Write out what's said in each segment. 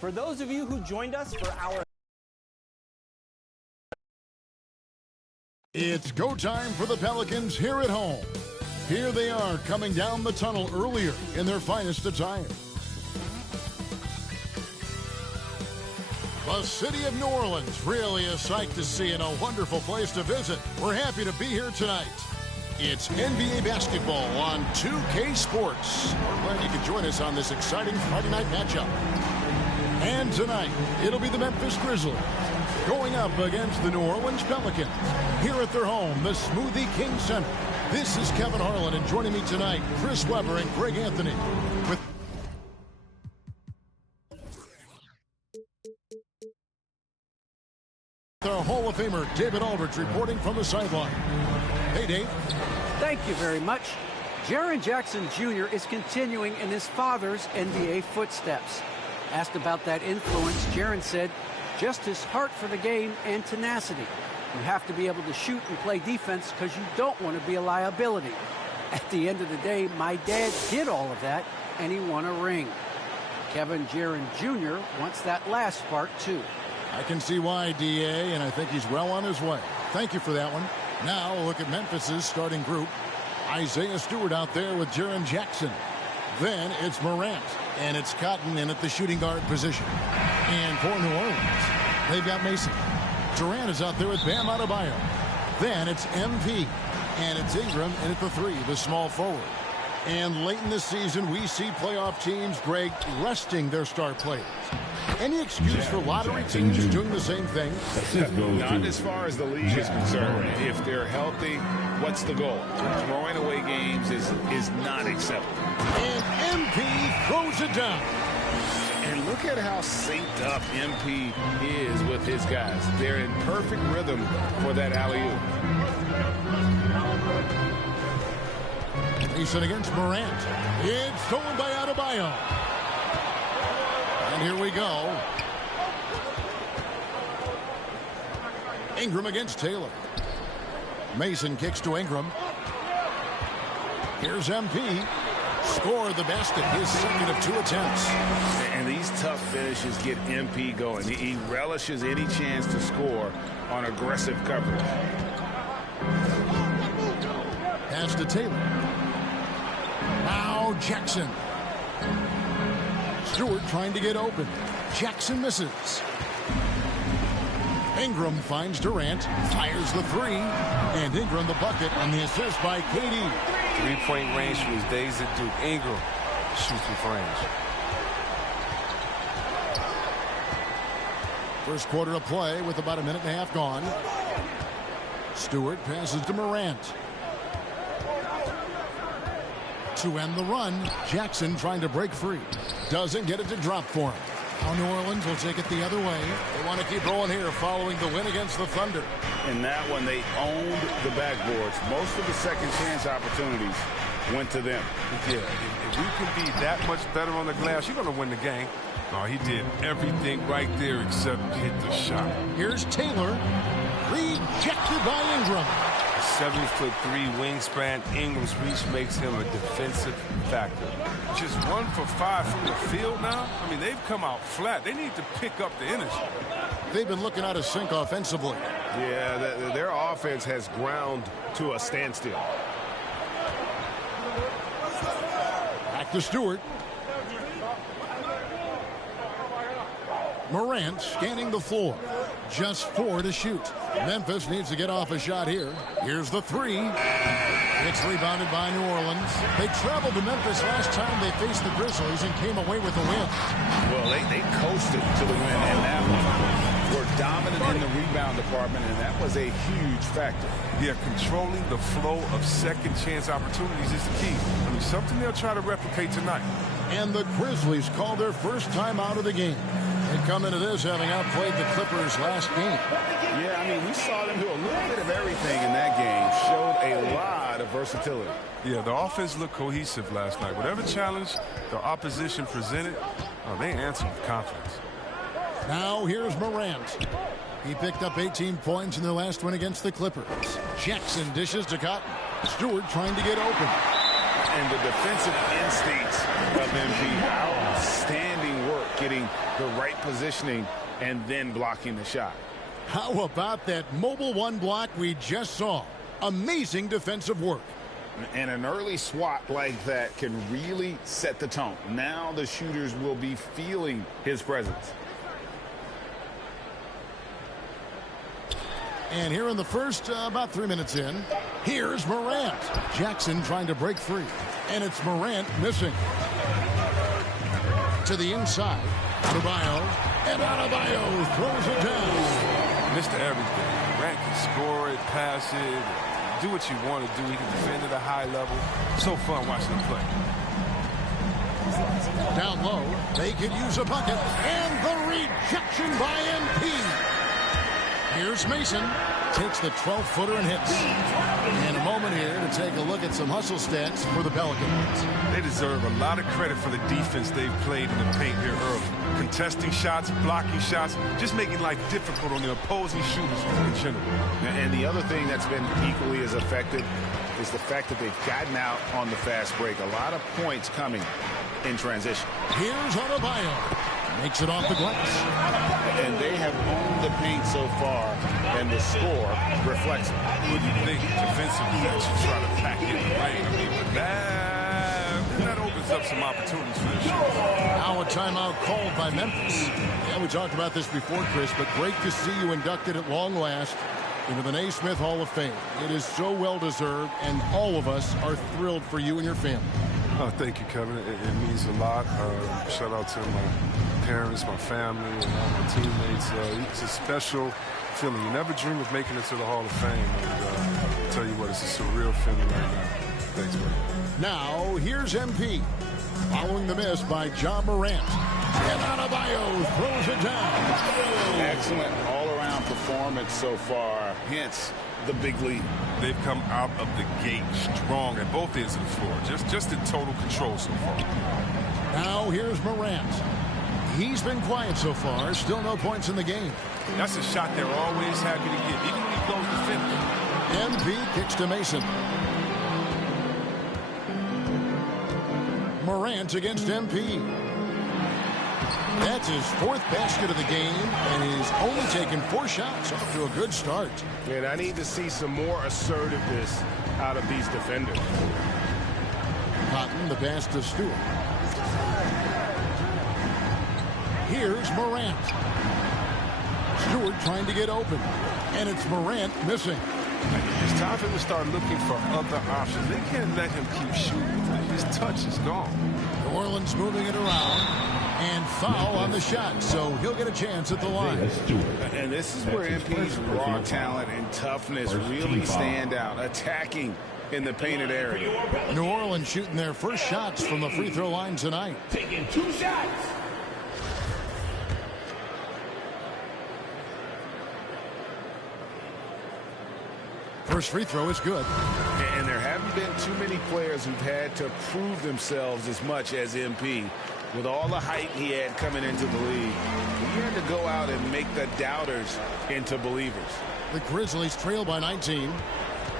For those of you who joined us for our... It's go time for the Pelicans here at home. Here they are coming down the tunnel earlier in their finest attire. The city of New Orleans, really a sight to see and a wonderful place to visit. We're happy to be here tonight. It's NBA basketball on 2K Sports. We're glad you could join us on this exciting Friday night matchup. And tonight, it'll be the Memphis Grizzlies going up against the New Orleans Pelicans here at their home, the Smoothie King Center. This is Kevin Harlan, and joining me tonight, Chris Webber and Greg Anthony with the Hall of Famer David Aldridge reporting from the sideline. Hey, Dave. Thank you very much. Jaren Jackson Jr. is continuing in his father's NBA footsteps. Asked about that influence, Jaren said, just his heart for the game and tenacity. You have to be able to shoot and play defense because you don't want to be a liability. At the end of the day, my dad did all of that, and he won a ring. Kevin Jaren Jr. wants that last part, too. I can see why, D.A., and I think he's well on his way. Thank you for that one. Now, a look at Memphis's starting group. Isaiah Stewart out there with Jaren Jackson. Then it's Morant, and it's Cotton in at the shooting guard position. And for New Orleans, they've got Mason. Durant is out there with Bam Adebayo. Then it's MP, and it's Ingram in at the 3, the small forward. And late in the season, we see playoff teams, Greg, resting their star players. Any excuse for lottery teams doing the same thing? Not as far as the league is concerned. If they're healthy, what's the goal? Throwing away games is not acceptable. And MP throws it down. And look at how synced up MP is with his guys. They're in perfect rhythm for that alley-oop. Mason against Morant. It's stolen by Adebayo. And here we go. Ingram against Taylor. Mason kicks to Ingram. Here's MP. Scored the basket, his second of 2 attempts. And these tough finishes get MP going. He relishes any chance to score on aggressive coverage. Pass to Taylor. Now Jackson. Stewart trying to get open. Jackson misses. Ingram finds Durant, fires the 3, and Ingram the bucket on the assist by KD. 3-point range from his days at Duke. Ingram shoots from range. First quarter of play with about a minute and a half gone. Stewart passes to Morant. To end the run, Jackson trying to break free. Doesn't get it to drop for him. Now New Orleans will take it the other way. They want to keep rolling here following the win against the Thunder. In that one, they owned the backboards. Most of the second chance opportunities went to them. Yeah, if we can be that much better on the glass, you're going to win the game. No, he did everything right there except hit the shot. Here's Taylor. Rejected by Ingram. 7'3" wingspan. Ingram's reach makes him a defensive factor. Just 1 for 5 from the field now. I mean, they've come out flat. They need to pick up the energy. They've been looking out of sync offensively. Yeah, their offense has ground to a standstill. Back to Stewart. Morant scanning the floor. Just 4 to shoot. Memphis needs to get off a shot here. Here's the 3. It's rebounded by New Orleans. They traveled to Memphis last time they faced the Grizzlies and came away with a win. Well, they coasted to the win in that one. Were dominant in the rebound department, and that was a huge factor. Yeah, controlling the flow of second chance opportunities is the key. I mean, something they'll try to replicate tonight. And the Grizzlies call their first time out of the game. They come into this having outplayed the Clippers last game. Yeah, I mean, we saw them do a little bit of everything in that game. Showed a lot of versatility. Yeah, the offense looked cohesive last night. Whatever challenge the opposition presented, they answered with confidence. Now here's Morant. He picked up 18 points in their last win against the Clippers. Jackson dishes to Cotton. Stewart trying to get open. And the defensive instincts of MP, outstanding work getting the right positioning and then blocking the shot. How about that mobile one block we just saw? Amazing defensive work. And an early swat like that can really set the tone. Now the shooters will be feeling his presence. And here in the first, about 3 minutes in, here's Morant. Jackson trying to break free. And it's Morant missing. To the inside. Adebayo. And Adebayo throws it down. Missed everything. Morant can score it, pass it, do what you want to do. He can defend at a high level. So fun watching him play. Down low. They could use a bucket. And the rejection by MP. Here's Mason. Takes the 12-footer and hits. And a moment here to take a look at some hustle stats for the Pelicans. They deserve a lot of credit for the defense they've played in the paint here early. Contesting shots, blocking shots, just making life difficult on the opposing shooters in general. And the other thing that's been equally as effective is the fact that they've gotten out on the fast break. A lot of points coming in transition. Here's Adebayo. Makes it off the glass. And they have owned the paint so far, and the score reflects it. What do you think defensively that you try to pack in the lane? I mean, but that opens up some opportunities for the shooters. Now a timeout called by Memphis. Yeah, we talked about this before, Chris, but great to see you inducted at long last into the Naismith Hall of Fame. It is so well-deserved, and all of us are thrilled for you and your family. Oh, thank you, Kevin. It means a lot. Shout out to my parents, my family, and all my teammates. It's a special feeling. You never dream of making it to the Hall of Fame. And I'll tell you what, it's a surreal feeling right now. Thanks, man. Now, here's MP. Following the miss by Ja Morant. And Adebayo throws it down. Excellent all-around performance so far. Hence the big lead. They've come out of the gate strong at both ends of the floor. Just in total control so far. Now here's Morant. He's been quiet so far. Still no points in the game. That's a shot they're always happy to get, even when he blows the finish. MP kicks to Mason. Morant against MP. That's his fourth basket of the game, and he's only taken 4 shots. Off to a good start. And I need to see some more assertiveness out of these defenders. Cotton, the pass to Stewart. Here's Morant. Stewart trying to get open, and it's Morant missing. It's time for him to start looking for other options. They can't let him keep shooting. His touch is gone. New Orleans moving it around. And foul on the shot, so he'll get a chance at the line. And this is where MP's raw talent and toughness really stand out, attacking in the painted area. New Orleans shooting their first shots from the free throw line tonight. Taking 2 shots. First free throw is good. And there haven't been too many players who've had to prove themselves as much as MP. With all the hype he had coming into the league, he had to go out and make the doubters into believers. The Grizzlies trail by 19.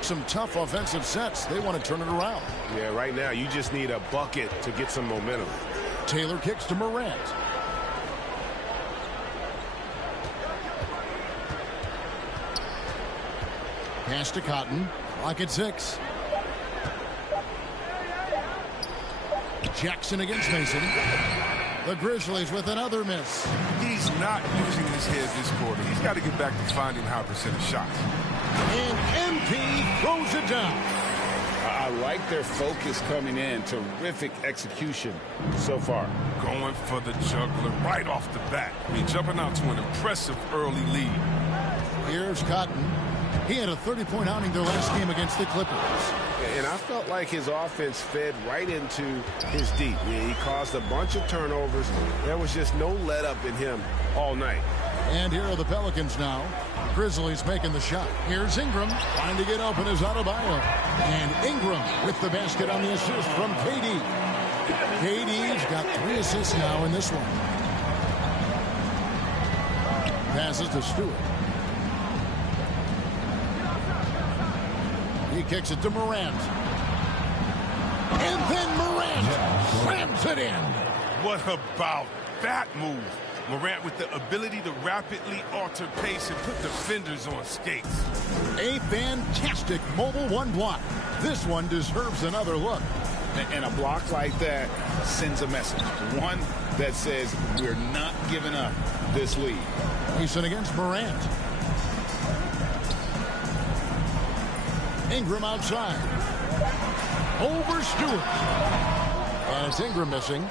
Some tough offensive sets. They want to turn it around. Yeah, right now you just need a bucket to get some momentum. Taylor kicks to Morant. Pass to Cotton. Clock at 6. Jackson against Mason. The Grizzlies with another miss. He's not using his head this quarter. He's got to get back to finding high percentage shots. And MP throws it down. I like their focus coming in. Terrific execution so far. Going for the juggler right off the bat. I mean, jumping out to an impressive early lead. Here's Cotton. He had a 30-point outing their last game against the Clippers. And I felt like his offense fed right into his deep. He caused a bunch of turnovers. There was just no let-up in him all night. And here are the Pelicans now. Grizzlies making the shot. Here's Ingram. Trying to get open is Adebayo. And Ingram with the basket on the assist from KD. KD's got 3 assists now in this one. Passes to Stewart. He kicks it to Morant. And then Morant slams it in. What about that move. Morant with the ability to rapidly alter pace and put defenders on skates. A fantastic mobile one block. This one deserves another look. And a block like that sends a message. One that says we're not giving up this lead. Mason against Morant. Ingram outside. Over Stewart. And it's Ingram missing.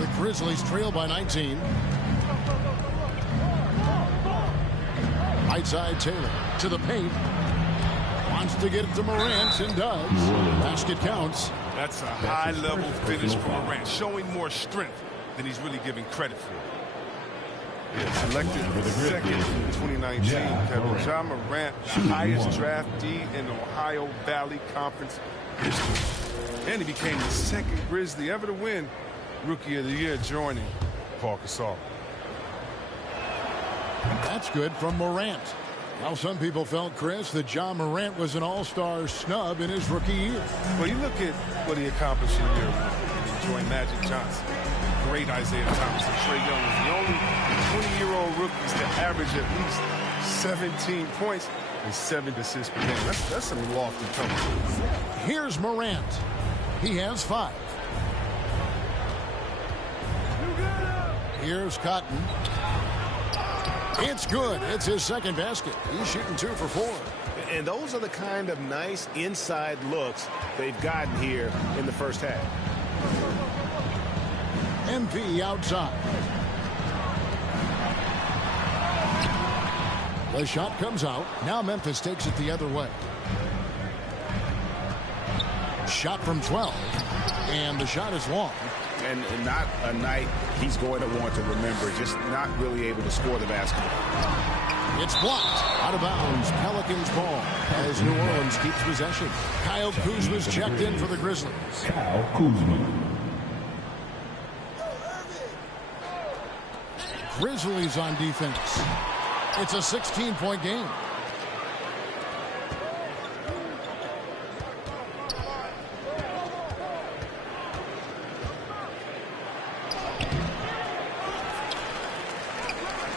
The Grizzlies trail by 19. Right side Taylor to the paint. Wants to get it to Morant and does. Basket counts. That's a high-level finish for Morant, showing more strength than he's really giving credit for. Yeah, selected second in 2019, Kevin. Ja Morant, highest draftee in the Ohio Valley Conference history. And he became the second Grizzly ever to win Rookie of the Year, joining Paul Gasol. That's good from Morant. Now, some people felt, Chris, that Ja Morant was an all-star snub in his rookie year. Well, you look at what he accomplished in year one. Joined Magic Johnson, great Isaiah Thomas, and Trae Young was the only 20-year-old rookies to average at least 17 points and 7 assists per game. That's some lofty company. Here's Morant. He has 5. Here's Cotton. It's good. It's his second basket. He's shooting 2 for 4. And those are the kind of nice inside looks they've gotten here in the first half. MP outside. The shot comes out. Now Memphis takes it the other way. Shot from 12. And the shot is long. And not a night he's going to want to remember, just not really able to score the basketball. It's blocked. Out of bounds. Pelicans ball as New Orleans keeps possession. Kyle Kuzma's checked in for the Grizzlies. Kyle Kuzma. Grizzlies on defense. It's a 16-point game.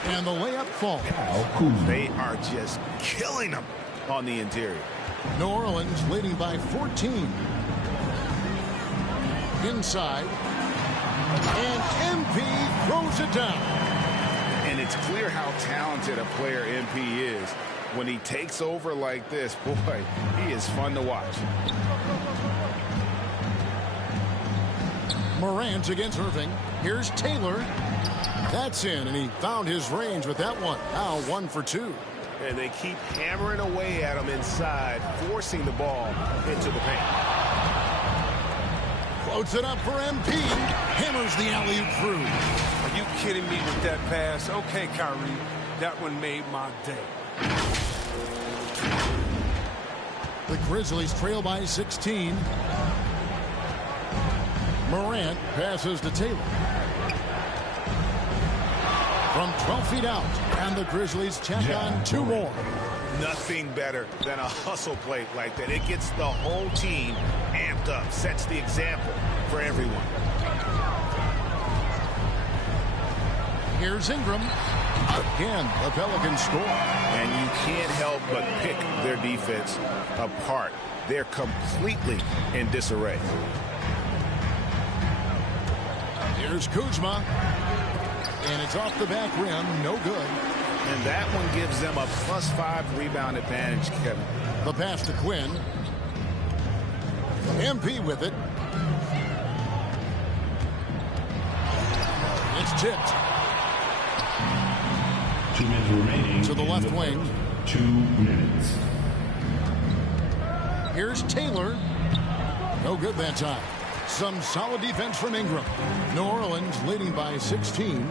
And the layup falls. They are just killing them on the interior. New Orleans leading by 14. Inside. And MP throws it down. And it's clear how talented a player MP is. When he takes over like this, boy, he is fun to watch. Morant against Irving. Here's Taylor. That's in, and he found his range with that one. Now 1 for 2. And they keep hammering away at him inside, forcing the ball into the paint. Floats it up for MP. Hammers the alley-oop through. Are you kidding me with that pass? Okay, Kyrie, that one made my day. The Grizzlies trail by 16. Morant passes to Taylor. From 12 feet out, and the Grizzlies check on 2 more. Nothing better than a hustle play like that. It gets the whole team amped up, sets the example for everyone. Here's Ingram. Again, the Pelicans score. And you can't help but pick their defense apart. They're completely in disarray. Here's Kuzma. And it's off the back rim. No good. And that one gives them a +5 rebound advantage, Kevin. The pass to Quinn. MP with it. It's tipped. 2 minutes remaining. To the left wing. 2 minutes. Here's Taylor. No good that time. Some solid defense from Ingram. New Orleans leading by 16.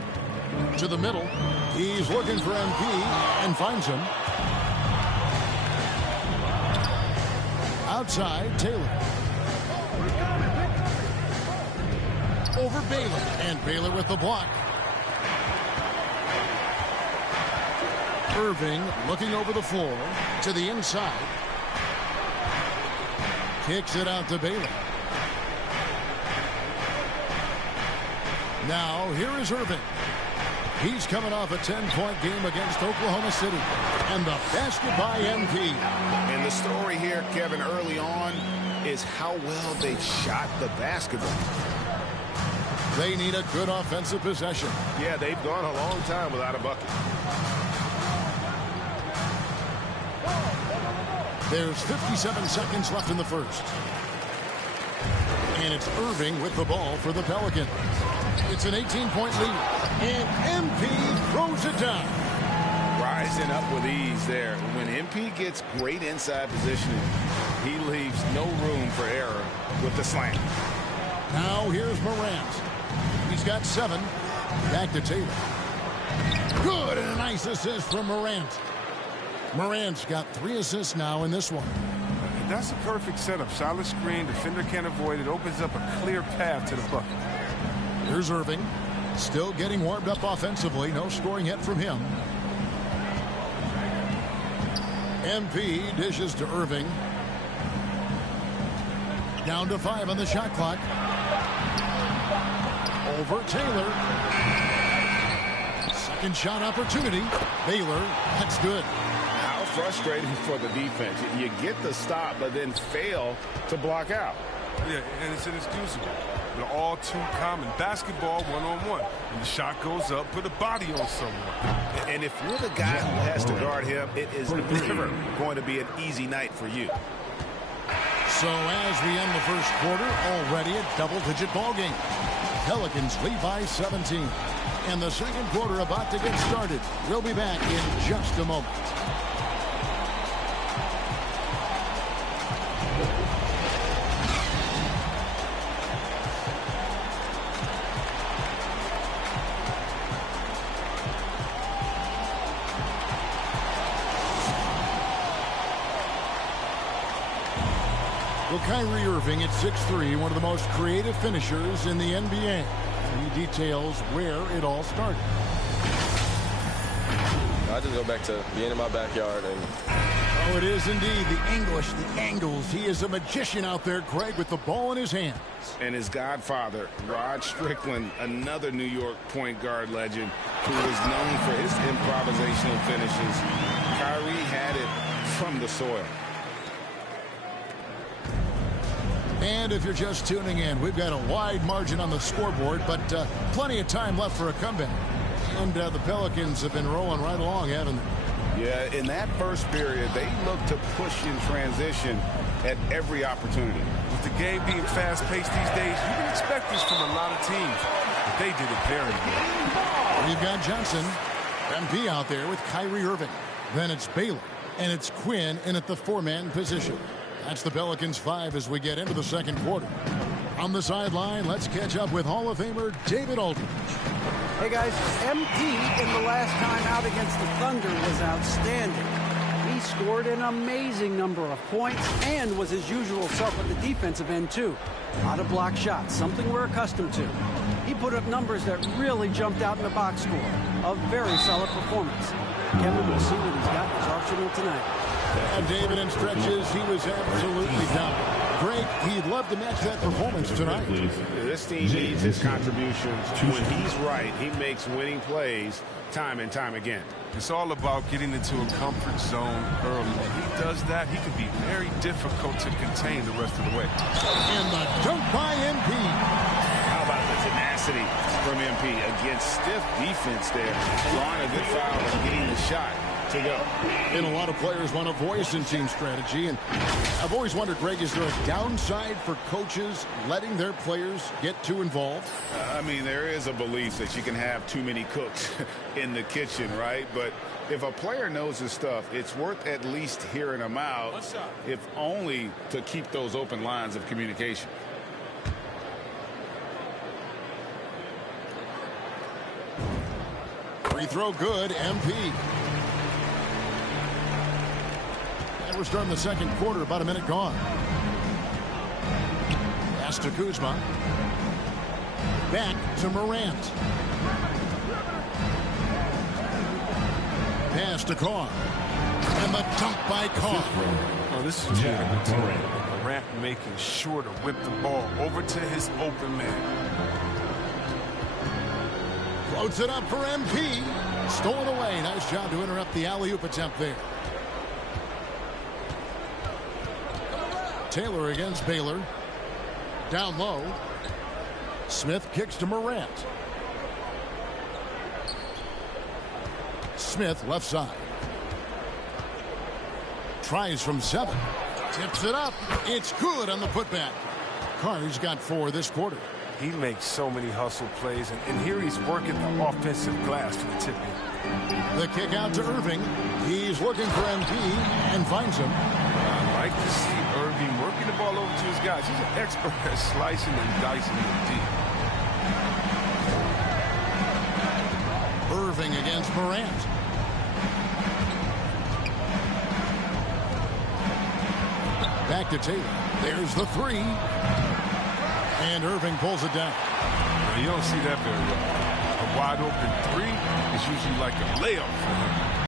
To the middle. He's looking for MP and finds him. Outside, Taylor. Over Baylor. And Baylor with the block. Irving looking over the floor to the inside. Kicks it out to Baylor. Now, here is Irving. He's coming off a 10-point game against Oklahoma City. And the basket by MP. And the story here, Kevin, early on is how well they shot the basketball. They need a good offensive possession. Yeah, they've gone a long time without a bucket. There's 57 seconds left in the first. And it's Irving with the ball for the Pelicans. It's an 18-point lead. And MP throws it down. Rising up with ease there. When MP gets great inside positioning, he leaves no room for error with the slam. Now here's Morant. He's got 7. Back to Taylor. Good, and a nice assist from Morant. Morant's got 3 assists now in this one. That's a perfect setup. Solid screen. Defender can't avoid it. Opens up a clear path to the bucket. Here's Irving. Still getting warmed up offensively. No scoring yet from him. MP dishes to Irving. Down to 5 on the shot clock. Over Taylor. Second shot opportunity. Baylor. That's good. How frustrating for the defense. You get the stop, but then fail to block out. Yeah, and it's inexcusable. They're all too common. Basketball one-on-one. When the shot goes up, put a body on someone. And if you're the guy who has to guard him, it is never going to be an easy night for you. So as we end the first quarter, already a double-digit ball game. Pelicans lead by 17. And the second quarter about to get started. We'll be back in just a moment. Well, Kyrie Irving at 6'3", one of the most creative finishers in the NBA. He details where it all started. I just go back to being in my backyard. Oh, it is indeed. The English, the angles. He is a magician out there, Greg, with the ball in his hands. And his godfather, Rod Strickland, another New York point guard legend who is known for his improvisational finishes. Kyrie had it from the soil. And if you're just tuning in, we've got a wide margin on the scoreboard, but plenty of time left for a comeback. And the Pelicans have been rolling right along, haven't they? Yeah, in that first period, they looked to push in transition at every opportunity. With the game being fast-paced these days, you can expect this from a lot of teams. But they did it very well. We've got Johnson, MP out there with Kyrie Irving. Then it's Baylor, and it's Quinn in at the 4-man position. That's the Pelicans 5 as we get into the second quarter. On the sideline, let's catch up with Hall of Famer David Aldridge. Hey guys, MP in the last time out against the Thunder was outstanding. He scored an amazing number of points and was his usual self at the defensive end too. A lot of block shots, something we're accustomed to. He put up numbers that really jumped out in the box score. A very solid performance. Kevin will see what he's got in his arsenal tonight. And David, in stretches, he was absolutely down. Greg, he'd love to match that performance tonight. This team needs his contributions. When he's right, he makes winning plays time and time again. It's all about getting into a comfort zone early. When he does that, he can be very difficult to contain the rest of the way. And the dunk by MP. How about the tenacity from MP against stiff defense there, drawing a good foul and getting the shot to go. And a lot of players want a voice in team strategy, and I've always wondered, Greg, is there a downside for coaches letting their players get too involved? I mean, there is a belief that you can have too many cooks in the kitchen, right? But if a player knows his stuff, it's worth at least hearing him out, if only to keep those open lines of communication. Free throw good, MP. And we're starting the second quarter, about a minute gone. Pass to Kuzma. Back to Morant. Pass to Carr. And the dunk by Carr. Oh, this is good. Morant making sure to whip the ball over to his open man. Floats it up for MP. Stolen away. Nice job to interrupt the alley-oop attempt there. Taylor against Baylor. Down low. Smith kicks to Morant. Smith left side. Tries from 7. Tips it up. It's good on the putback. Carr's got 4 this quarter. He makes so many hustle plays, and here he's working the offensive glass to the tip-in. The kick out to Irving. He's looking for MP and finds him. I like to see Irving working the ball over to his guys. He's an expert at slicing and dicing it deep. Irving against Morant. Back to Taylor. There's the 3. And Irving pulls it down. Now, you don't see that very well. A wide open 3 is usually like a layup for him.